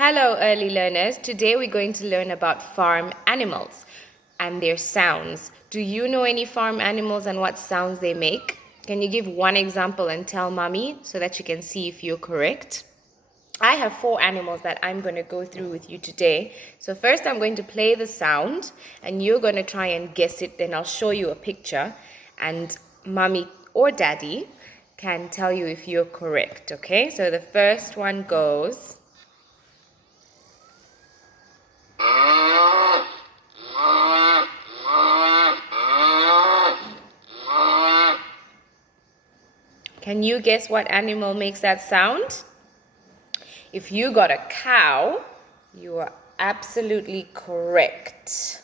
Hello, early learners. Today we're going to learn about farm animals and their sounds. Do you know any farm animals and what sounds they make? Can you give one example and tell mommy so that you can see if you're correct? I have 4 animals that I'm going to go through with you today. So first I'm going to play the sound and you're going to try and guess it. Then I'll show you a picture and mommy or daddy can tell you if you're correct, okay? So the first one goes... Can you guess what animal makes that sound? If you got a cow, you are absolutely correct.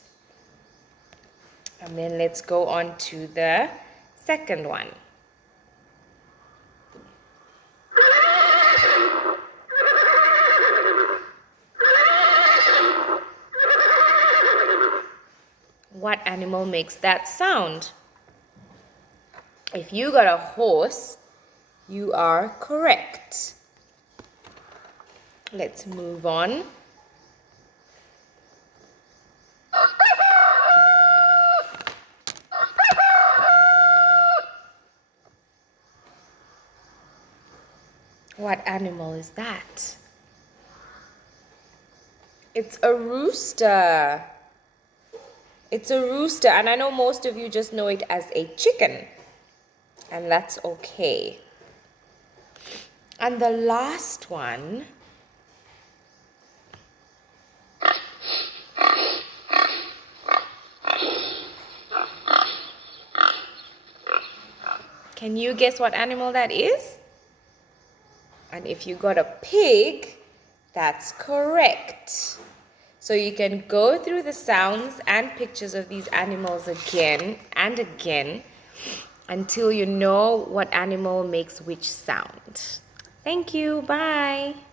And then let's go on to the second one. What animal makes that sound? If you got a horse, you are correct. Let's move on. What animal is that? It's a rooster. It's a rooster, and I know most of you just know it as a chicken, and that's okay. And the last one, can you guess what animal that is? And if you got a pig, that's correct. So you can go through the sounds and pictures of these animals again and again until you know what animal makes which sound. Thank you. Bye.